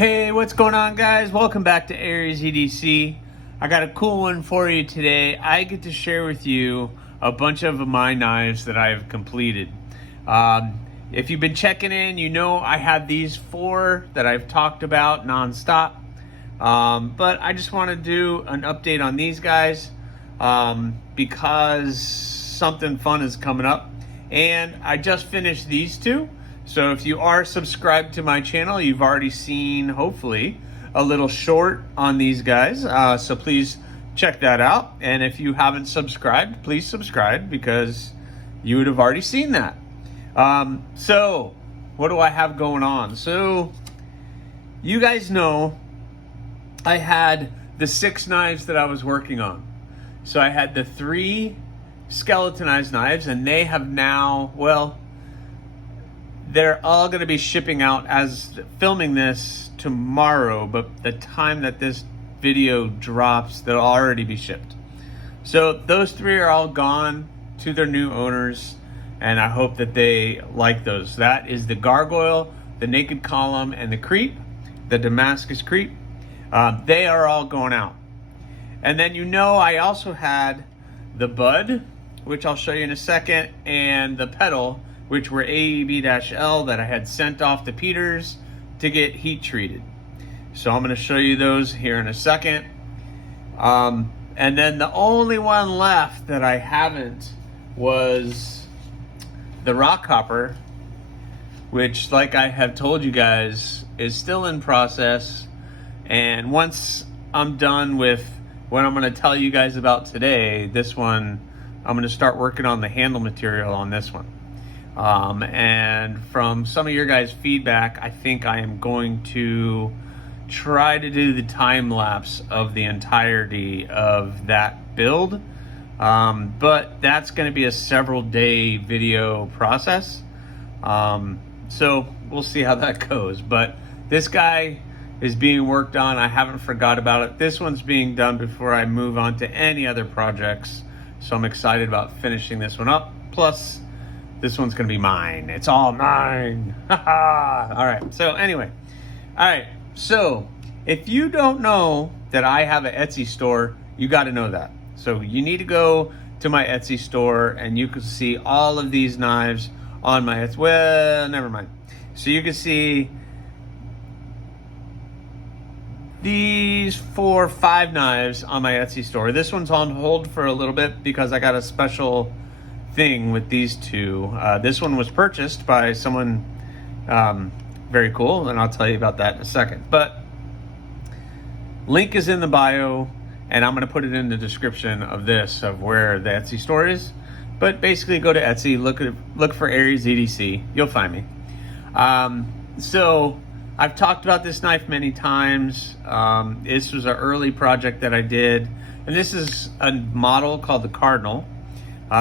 Hey, what's going on, guys? Welcome back to Aries EDC. I got a cool one for you today. I get to share with you a bunch of my knives that I have completed. If you've been checking in, you know I had these 4 that I've talked about nonstop. But I just want to do an update on these guys because something fun is coming up. And I just finished these 2. So if you are subscribed to my channel, you've already seen, hopefully, a little short on these guys. So please check that out. And if you haven't subscribed, please subscribe because you would have already seen that. So what do I have going on? So you guys know I had the 6 knives that I was working on. So I had the 3 skeletonized knives, and they have now, well, they're all going to be shipping out as filming this tomorrow, but the time that this video drops, they'll already be shipped. So those 3 are all gone to their new owners, and I hope that they like those. That is the Gargoyle, the Naked Column, and the Creep, the Damascus Creep. They are all going out. And then you know I also had the Bud, which I'll show you in a second, and the Petal, which were AEB-L that I had sent off to Peters to get heat treated. So I'm going to show you those here in a second. And then the only one left that I haven't was the Rock Hopper, which, like I have told you guys, is still in process. And once I'm done with what I'm going to tell you guys about today, this one, I'm going to start working on the handle material on this one. And from some of your guys' feedback, I think I am going to try to do the time lapse of the entirety of that build. But that's going to be a several day video process. So we'll see how that goes. But this guy is being worked on. I haven't forgot about it. This one's being done before I move on to any other projects. So I'm excited about finishing this one up. Plus, this one's gonna be mine. It's all mine. All right, so anyway. All right, so if you don't know that I have an Etsy store, you gotta know that. So you need to go to my Etsy store and you can see all of these knives on my Etsy. Well, never mind. So you can see these 4 or 5 knives on my Etsy store. This one's on hold for a little bit because I got a special thing with these 2. This one was purchased by someone very cool, and I'll tell you about that in a second. But link is in the bio, and I'm going to put it in the description of this, of where the Etsy store is. But basically, go to Etsy, look for Aries EDC, you'll find me. So I've talked about this knife many times. This was an early project that I did, and this is a model called the Cardinal.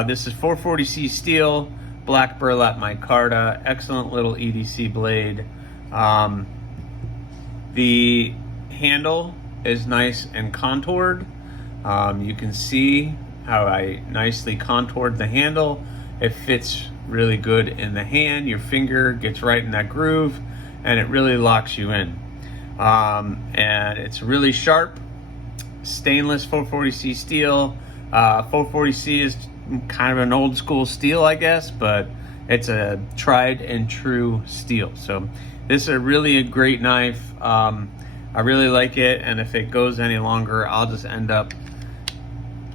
This is 440C steel, black burlap micarta, excellent little EDC blade. The handle is nice and contoured. You can see how I nicely contoured the handle. It fits really good in the hand. Your finger gets right in that groove, and it really locks you in. And it's really sharp, stainless 440C steel. 440C is kind of an old school steel, I guess, but it's a tried and true steel. So this is really a great knife. I really like it, and if it goes any longer, I'll just end up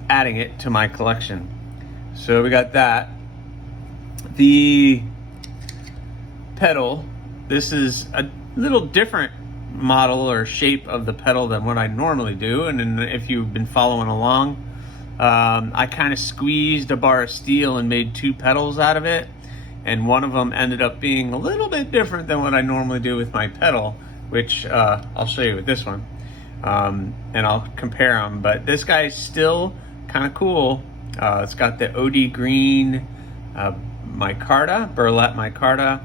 adding it to my collection. So we got that. The Petal, this is a little different model or shape of the Petal than what I normally do, and then if you've been following along, I kind of squeezed a bar of steel and made 2 petals out of it, and one of them ended up being a little bit different than what I normally do with my Petal, which I'll show you with this one, and I'll compare them. But this guy's still kind of cool. It's got the OD green micarta, burlap micarta.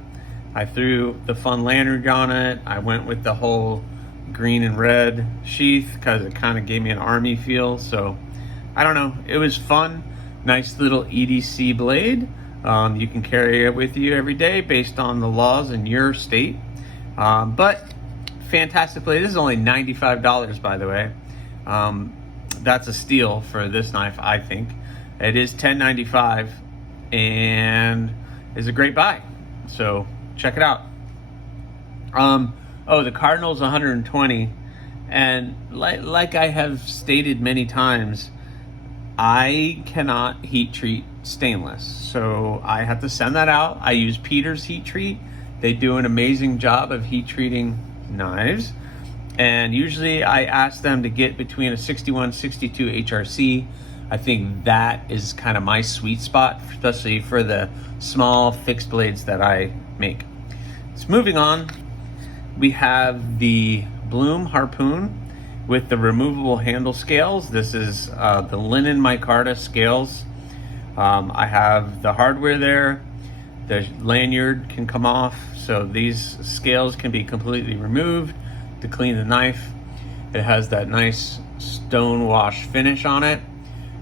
I threw the fun lanyard on it. I went with the whole green and red sheath because it kind of gave me an army feel. So I don't know, it was fun. Nice little EDC blade. You can carry it with you every day based on the laws in your state. But fantastic blade. This is only $95, by the way. That's a steal for this knife, I think. It is $10.95 and is a great buy. So check it out. Oh, the Cardinal's 120, and like I have stated many times, I cannot heat treat stainless, so I have to send that out. I use Peter's heat treat. They do an amazing job of heat treating knives, and usually I ask them to get between a 61, 62 HRC. I think that is kind of my sweet spot, especially for the small fixed blades that I make. So moving on, we have the Bloom Harpoon with the removable handle scales. This is the linen micarta scales. I have the hardware there. The lanyard can come off, so these scales can be completely removed to clean the knife. It has that nice stone wash finish on it,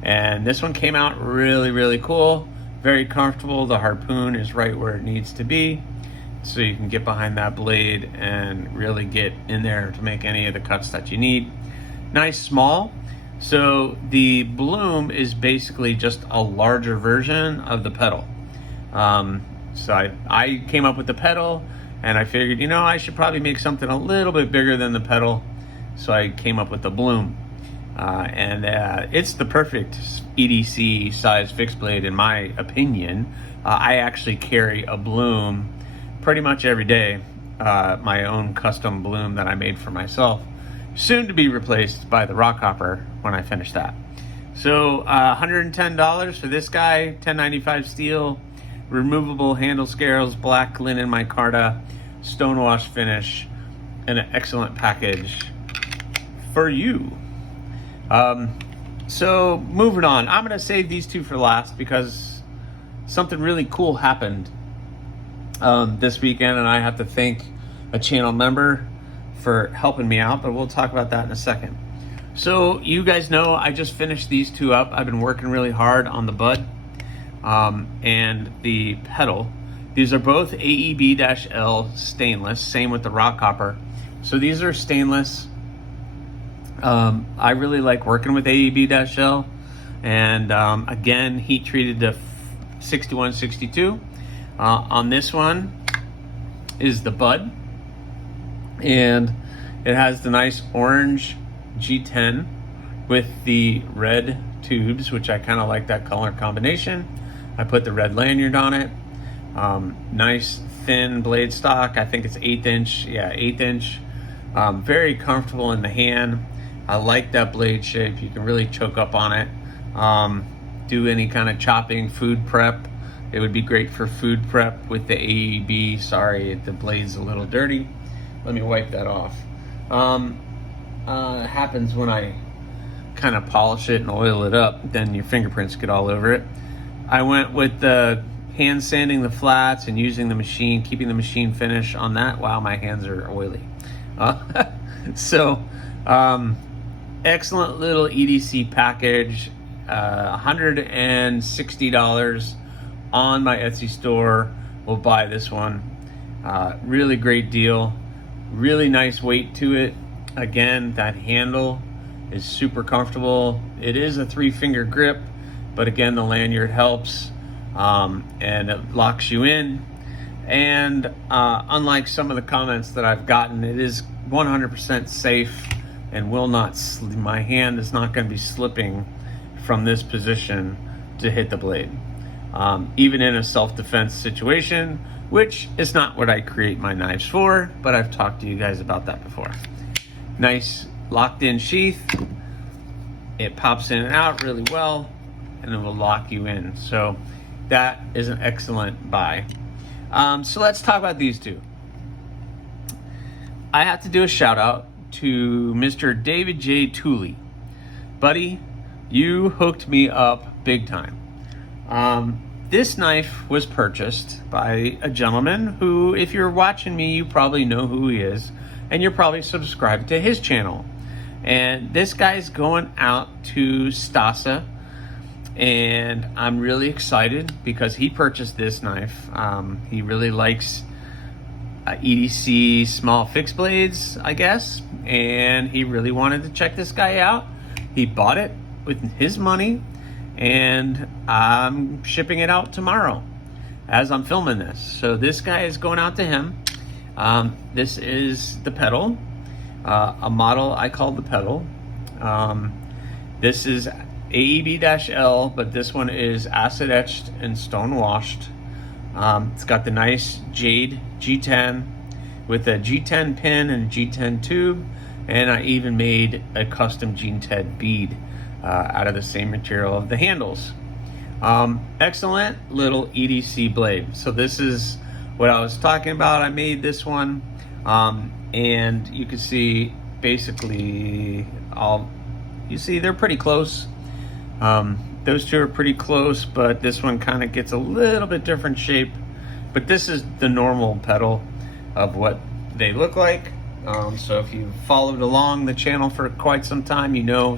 and this one came out really, really cool. Very comfortable. The harpoon is right where it needs to be, so you can get behind that blade and really get in there to make any of the cuts that you need. Nice small. So the Bloom is basically just a larger version of the pedal. So I came up with the pedal, and I figured, you know, I should probably make something a little bit bigger than the pedal. So I came up with the Bloom. And it's the perfect EDC size fixed blade in my opinion. I actually carry a Bloom pretty much every day, my own custom Bloom that I made for myself, soon to be replaced by the Rockhopper when I finish that. So $110 for this guy, $10.95 steel, removable handle scales, black linen micarta, stonewash finish, and an excellent package for you. So moving on, I'm gonna save these two for last because something really cool happened this weekend, and I have to thank a channel member for helping me out, but we'll talk about that in a second. So you guys know I just finished these two up. I've been working really hard on the bud and the pedal. These are both AEB-L stainless, same with the Rockhopper. So these are stainless. I really like working with AEB-L, and again, heat treated to 61, 62. On this one is the bud, and it has the nice orange G10 with the red tubes, which I kind of like that color combination. I put the red lanyard on it. Nice thin blade stock. I think it's 1/8 inch. Yeah, 1/8 inch. Very comfortable in the hand. I like that blade shape. You can really choke up on it. Do any kind of chopping, food prep. It would be great for food prep with the AEB. Sorry, the blade's a little dirty. Let me wipe that off. It happens when I kind of polish it and oil it up, then your fingerprints get all over it. I went with the hand sanding the flats and using the machine, keeping the machine finish on that. Wow, my hands are oily. Excellent little EDC package. $160 on my Etsy store. We'll buy this one. Really great deal. Really nice weight to it. Again, that handle is super comfortable. It is a 3-finger grip, but again, the lanyard helps, and it locks you in. And unlike some of the comments that I've gotten, it is 100% safe and will not, my hand is not going to be slipping from this position to hit the blade. Even in a self-defense situation, which is not what I create my knives for, but I've talked to you guys about that before. Nice locked in sheath. It pops in and out really well, and it will lock you in. So that is an excellent buy. So let's talk about these two. I have to do a shout out to Mr. David J. Tooley. Buddy, you hooked me up big time. This knife was purchased by a gentleman who, if you're watching me, you probably know who he is, and you're probably subscribed to his channel. And this guy's going out to Stassa, and I'm really excited because he purchased this knife. He really likes EDC small fixed blades, I guess, and he really wanted to check this guy out. He bought it with his money, and I'm shipping it out tomorrow as I'm filming this. So this guy is going out to him. This is the pedal, a model I call the pedal. This is AEB-L, but this one is acid etched and stone washed. It's got the nice jade G10 with a G10 pin and G10 tube, and I even made a custom G10 bead out of the same material of the handles. Excellent little EDC blade. So this is what I was talking about. I made this one, and you can see basically you see they're pretty close. Those two are pretty close, but this one kind of gets a little bit different shape. But this is the normal pedal of what they look like. So if you've followed along the channel for quite some time, you know,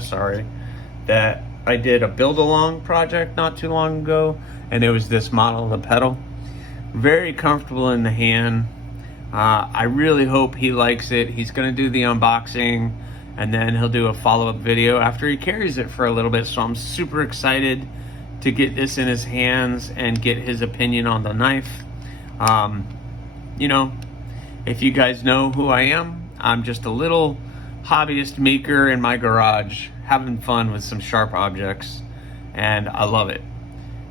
that I did a build-along project not too long ago, and it was this model of the pedal. Very comfortable in the hand. I really hope he likes it. He's gonna do the unboxing, and then he'll do a follow-up video after he carries it for a little bit. So I'm super excited to get this in his hands and get his opinion on the knife. You know, if you guys know who I am, I'm just a little hobbyist maker in my garage, having fun with some sharp objects, and I love it.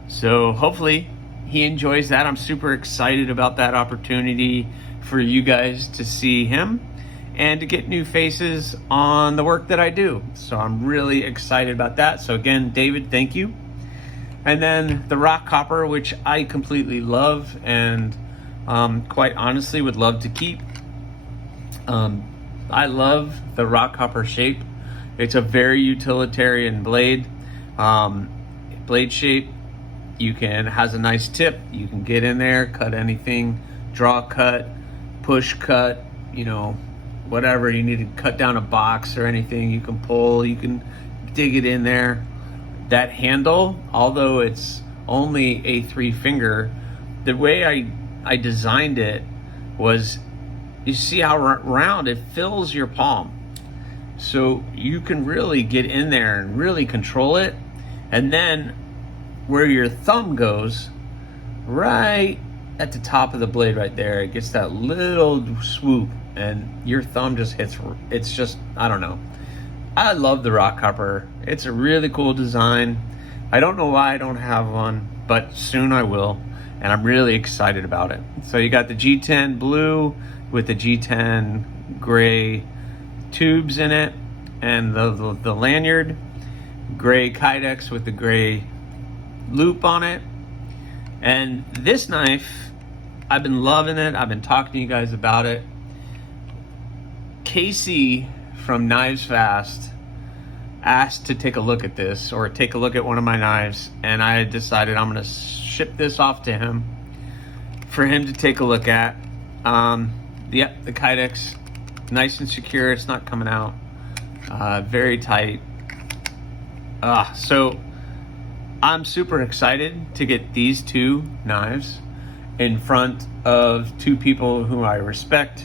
So hopefully he enjoys that. I'm super excited about that opportunity for you guys to see him and to get new faces on the work that I do. So I'm really excited about that. So again, David, thank you. And then the rock copper, which I completely love and quite honestly would love to keep. I love the rock copper shape. It's a very utilitarian blade. Blade shape, has a nice tip. You can get in there, cut anything, draw cut, push cut, you know, whatever you need to cut down a box or anything, you can pull, you can dig it in there. That handle, although it's only a 3-finger, the way I designed it was, you see how round it fills your palm. So you can really get in there and really control it. And then where your thumb goes, right at the top of the blade right there, it gets that little swoop and your thumb just hits. It's just, I don't know. I love the rock copper. It's a really cool design. I don't know why I don't have one, but soon I will, and I'm really excited about it. So you got the G10 blue with the G10 gray tubes in it, and the lanyard, gray Kydex with the gray loop on it. And this knife, I've been loving it. I've been talking to you guys about it. Casey from Knivesfast asked to take a look at this, or take a look at one of my knives, and I decided I'm gonna ship this off to him for him to take a look at. Yep, the Kydex, nice and secure. It's not coming out. Very tight. So I'm super excited to get these two knives in front of two people who I respect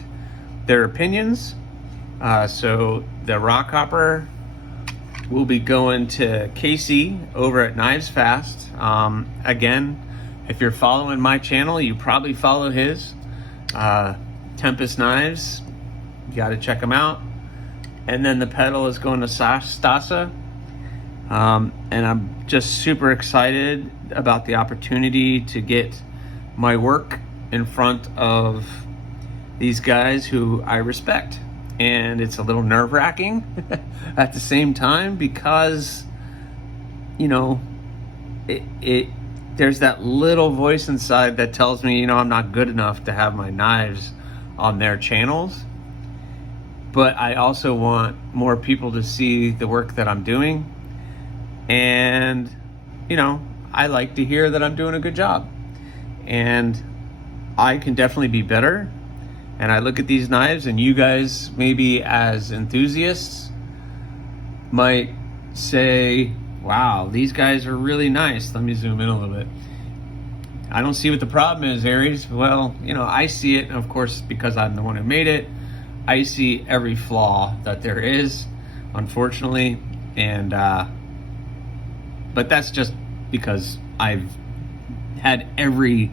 their opinions. So the rock copper will be going to Casey over at Knivesfast. Again, if you're following my channel, you probably follow his. Tempest Knives, you got to check them out. And then the pedal is going to Stassa. And I'm just super excited about the opportunity to get my work in front of these guys who I respect. And it's a little nerve-wracking at the same time, because, you know, there's that little voice inside that tells me, you know, I'm not good enough to have my knives on their channels. But I also want more people to see the work that I'm doing. And, you know, I like to hear that I'm doing a good job. And I can definitely be better. And I look at these knives, and you guys, maybe as enthusiasts, might say, wow, these guys are really nice. Let me zoom in a little bit. I don't see what the problem is, Aries. Well, you know, I see it, of course, because I'm the one who made it. I see every flaw that there is, unfortunately, and but that's just because I've had every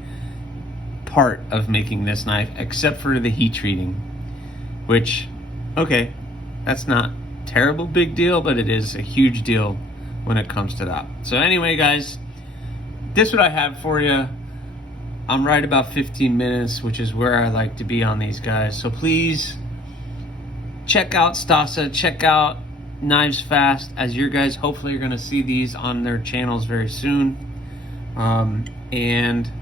part of making this knife except for the heat treating, which, okay, that's not terrible big deal, but it is a huge deal when it comes to that. So anyway, guys, this is what I have for you. I'm right about 15 minutes, which is where I like to be on these guys. So please check out Stassa, check out Knivesfast, as your guys hopefully are going to see these on their channels very soon. And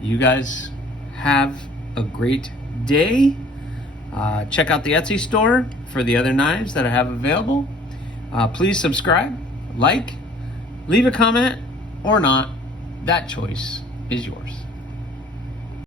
you guys have a great day. Check out the Etsy store for the other knives that I have available. Please subscribe, like, leave a comment, or not. That choice is yours.